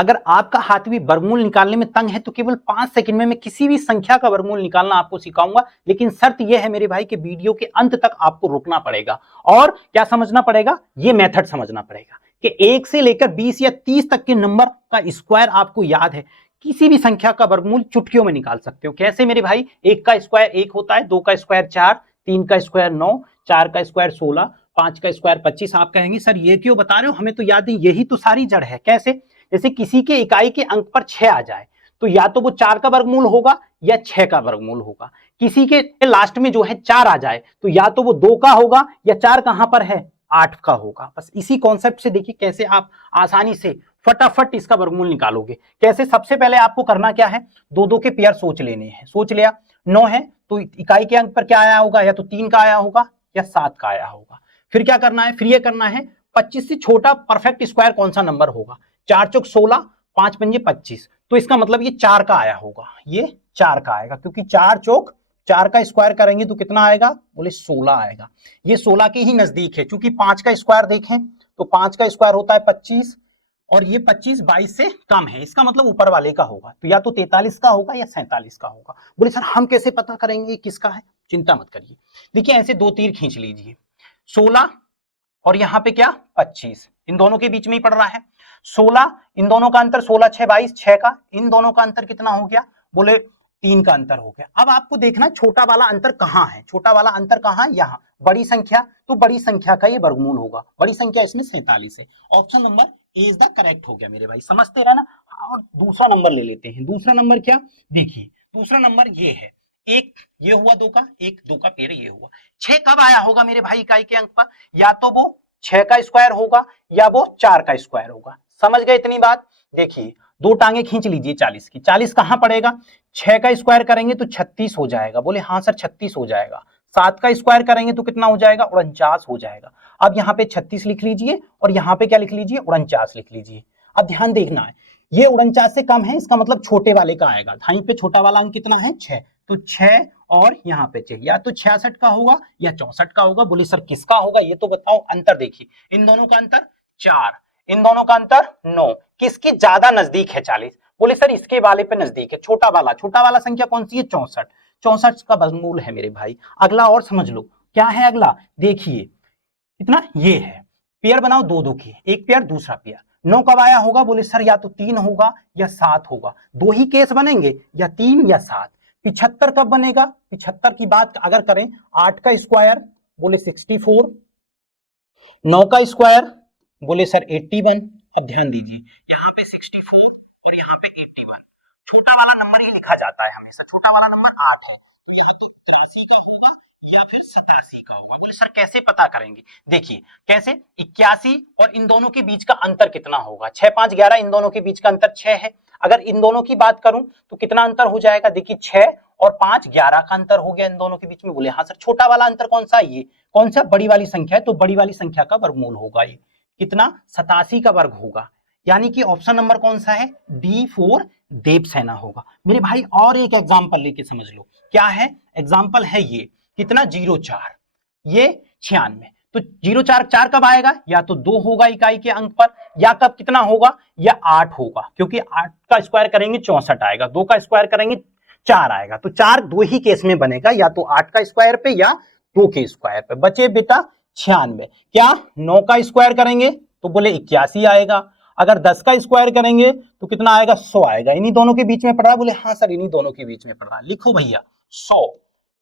अगर आपका हाथ भी वर्गमूल निकालने में तंग है तो केवल 5 सेकंड में मैं किसी भी संख्या का वर्गमूल निकालना आपको सिखाऊंगा, लेकिन शर्त यह है मेरे भाई कि वीडियो के अंत तक आपको रुकना पड़ेगा और क्या समझना पड़ेगा, ये मेथड समझना पड़ेगा कि 1 से लेकर 20 या 30 तक के नंबर का स्क्वायर आपको याद है। किसी भी संख्या का वर्गमूल चुटकियों में निकाल सकते हो। कैसे मेरे भाई? 1 का स्क्वायर 1 होता है, 2 का स्क्वायर 4, 3 का स्क्वायर 9, 4 का स्क्वायर 16, 5 का स्क्वायर 25। आप कहेंगे सर ये क्यों बता रहे हो, हमें तो याद है, यही तो सारी जड़ है। कैसे? जैसे किसी के इकाई के अंक पर 6 आ जाए तो या तो वो 4 का वर्गमूल होगा या 6 का वर्गमूल होगा। किसी के लास्ट में जो है 4 आ जाए तो या तो वो 2 का होगा या 4 कहां पर है, 8 का होगा। बस इसी कॉन्सेप्ट से देखिए कैसे आप आसानी से फटाफट इसका वर्गमूल निकालोगे। कैसे? सबसे पहले आपको करना क्या है, दो दो के पेयर सोच लेने हैं। सोच लिया, 9 है तो इकाई के अंक पर क्या आया होगा, या तो 3 का आया होगा या 7 का आया होगा। फिर क्या करना है, फिर ये करना है 25 से छोटा परफेक्ट स्क्वायर कौन सा नंबर होगा। 4 चौक 16, 5 पंजे 25, तो इसका मतलब ये 4 का आया होगा, ये 4 का आएगा, क्योंकि 4 चौक 4 का स्क्वायर करेंगे तो कितना आएगा, बोले 16 आएगा। ये 16 के ही नजदीक है, क्योंकि 5 का स्क्वायर देखें तो 5 का स्क्वायर होता है 25 और ये 25 22 से कम है, इसका मतलब ऊपर वाले का होगा, तो या तो 43 का होगा या 47 का होगा। बोले सर हम कैसे पता करेंगे किसका है? चिंता मत करिए, देखिए ऐसे दो तीर खींच लीजिए, 16 और यहां पे क्या 25, इन दोनों के बीच में ही पड़ रहा है 16, इन दोनों का अंतर 16 6 22, 6 का, इन दोनों का अंतर कितना हो गया, बोले 3 का अंतर हो गया। अब आपको देखना छोटा वाला अंतर कहां है, छोटा वाला अंतर कहां, यहां बड़ी संख्या, तो बड़ी संख्या का ये वर्गमूल होगा, बड़ी संख्या इसमें 47 है। Option number A is the correct हो गया मेरे भाई, समझते रहना। और दूसरा नंबर ले लेते हैं, दूसरा नंबर क्या, देखिए दूसरा नंबर ये है, एक ये हुआ, दो का, एक दो का पेड़ ये हुआ। 6 कब आया होगा मेरे भाई इकाई के अंक पर, या तो वो 6 का स्क्वायर होगा या वो 4 का स्क्वायर होगा। समझ गए इतनी बात? देखिए दो टांगे खींच लीजिए 40 की, 40 कहां पड़ेगा, 6 का स्क्वायर करेंगे तो 36 हो जाएगा, बोले हाँ सर 36 हो जाएगा। 7 का स्क्वायर करेंगे तो कितना हो जाएगा, 49 हो जाएगा। अब यहाँ पे 36 लिख लीजिए और यहाँ पे क्या लिख लीजिए, 49 लिख लीजिए। अब ध्यान देखना है, ये 49 से कम है, इसका मतलब छोटे वाले का आएगा। यहीं पे छोटा वाला अंक कितना है, 6, तो 6 और यहाँ पे 6, या तो 66 का होगा या 64 का होगा। बोले सर किसका होगा ये तो बताओ। अंतर देखिए, इन दोनों का अंतर 4, इन दोनों का अंतर 9, किसके ज्यादा नजदीक है 40, बोले सर इसके वाले पे नजदीक है, छोटा वाला संख्या कौन सी है, 64, 64 का वर्गमूल है मेरे भाई। अगला और समझ लो क्या है अगला, देखिए कितना ये है, पेयर बनाओ दो दो की, एक पेयर दूसरा पेयर। 9 कब आया होगा, बोले सर या तो 3 होगा या 7 होगा, दो ही केस बनेंगे, या 3 या 7। 75 कब बनेगा, 75 की बात अगर करें, 8 का स्क्वायर बोले 64, 9 का स्क्वायर बोले सर 81। अब ध्यान दीजिए यहाँ पे 64 और यहाँ पे 81, छोटा वाला नंबर ही लिखा जाता है हमेशा, छोटा वाला नंबर 8 है, तो यहाँ पे 83 का होगा या फिर 87 का होगा। बोले सर कैसे पता करेंगे, देखिए कैसे, 81 और इन दोनों के बीच का अंतर कितना होगा, 6 5 11, इन दोनों के बीच का अंतर 6 है। अगर इन दोनों की बात करूं तो कितना अंतर हो जाएगा, देखिए 6 और 5 11 का अंतर हो गया इन दोनों के बीच में। बोले हाँ सर छोटा वाला अंतर कौन सा, ये कौन सा, बड़ी वाली संख्या है, तो बड़ी वाली संख्या का वर्गमूल होगा ये कितना, 87 का वर्ग होगा। यानी कि ऑप्शन नंबर कौन सा है, डी फॉर देवसेना होगा मेरे भाई। और एक एग्जांपल लेके समझ लो क्या है, एग्जांपल है ये कितना, 04, ये 96, तो 04 4 कब आएगा, या तो 2 होगा इकाई के अंक पर, या कब कितना होगा, या 8 होगा, क्योंकि 8 का स्क्वायर करेंगे 64 आएगा, 2 का स्क्वायर करेंगे 4 आएगा, तो 4 दो ही केस में बनेगा, या तो 8 का स्क्वायर पे या 2 के स्क्वायर पे। बचे बेटा 96, क्या 9 का स्क्वायर करेंगे तो बोले 81 आएगा, अगर 10 का स्क्वायर करेंगे तो कितना आएगा, 100 आएगा। इन्हीं दोनों के बीच में पड़ रहा है, बोले हाँ सर इन्हीं दोनों के बीच में पड़ रहा है, लिखो भैया 100।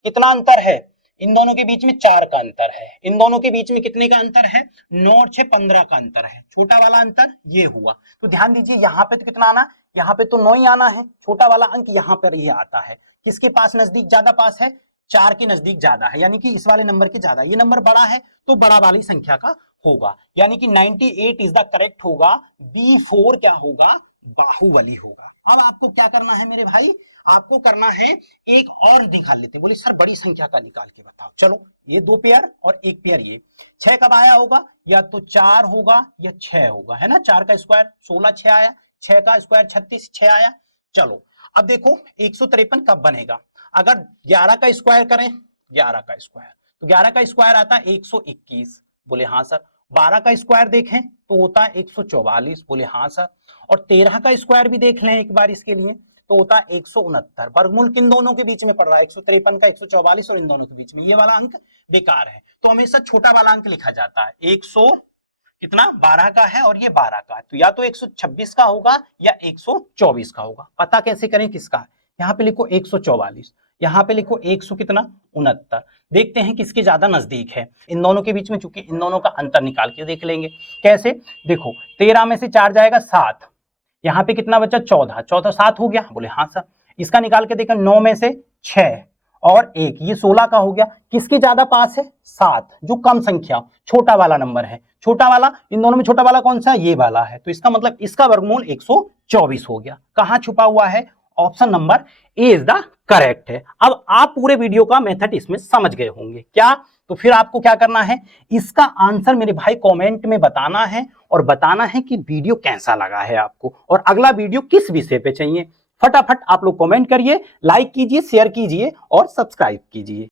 कितना अंतर है, इन दोनों के बीच में 4 का अंतर है, इन दोनों के बीच में कितने का अंतर है, 9 और 6 15 का अंतर है, छोटा वाला अंतर ये हुआ। तो ध्यान दीजिए यहाँ पे तो कितना आना, यहाँ पे तो 9 ही आना है, छोटा वाला अंक यहाँ पर ये आता है, किसके पास नजदीक ज्यादा पास है, 4 के नजदीक ज्यादा है, यानी कि इस वाले नंबर के ज्यादा, ये नंबर बड़ा है तो बड़ा वाली संख्या का होगा, यानी कि 98 इज द करेक्ट होगा, B4 क्या होगा, बाहुबली होगा। अब आपको क्या करना है मेरे भाई, आपको करना है एक और निकाल लेते हैं। बोले सर बड़ी संख्या का निकाल के बताओ, चलो ये 2 पेयर और एक पेयर ये। 6 कब आया होगा, या तो 4 होगा या 6 होगा, है ना, 4 का स्क्वायर 16 6 आया, 6 का स्क्वायर 36 6 आया। चलो अब देखो 153 कब बनेगा, अगर 11 का स्क्वायर करें, 11 का स्क्वायर, तो 11 का स्क्वायर आता है 121। बोले हाँ सर, 12 का स्क्वायर देखें तो होता है 144, बोले हाँ सर। और 13 का स्क्वायर भी देख लें एक बार इसके लिए, तो होता है 169। वर्गमूल किन दोनों के बीच में पड़ रहा है, 153 का 144 और इन दोनों के बीच में, ये वाला अंक बेकार है, तो हमेशा छोटा वाला अंक लिखा जाता है। 100 कितना 12 का है और ये 12 का है, तो या तो 126 का होगा या 124 का होगा। पता कैसे करें किसका है, यहाँ पे लिखो 144, यहाँ पे लिखो 100 कितना 69। देखते हैं किसके ज्यादा नजदीक है इन दोनों के बीच में, चूंकि इन दोनों का अंतर निकाल के देख लेंगे। कैसे, देखो 13 में से 4 जाएगा 7, यहाँ पे कितना बचा 14, 14 7 हो गया, बोले हाँ सर। इसका निकाल के देखा 9 में से 6 और 1, ये 16 का हो गया। किसके ज्यादा पास है, 7, जो कम संख्या छोटा वाला नंबर है। छोटा वाला इन दोनों में छोटा वाला कौन सा, ये वाला है, तो इसका मतलब इसका वर्गमूल 124 हो गया। कहां छुपा हुआ है, option number A is the correct है। अब आप पूरे वीडियो का मेथड इसमें समझ गए होंगे क्या, तो फिर आपको क्या करना है, इसका आंसर मेरे भाई कमेंट में बताना है, और बताना है कि वीडियो कैसा लगा है आपको, और अगला वीडियो किस विषय पे चाहिए। फटाफट आप लोग कमेंट करिए, लाइक कीजिए, शेयर कीजिए और सब्सक्राइब कीजिए।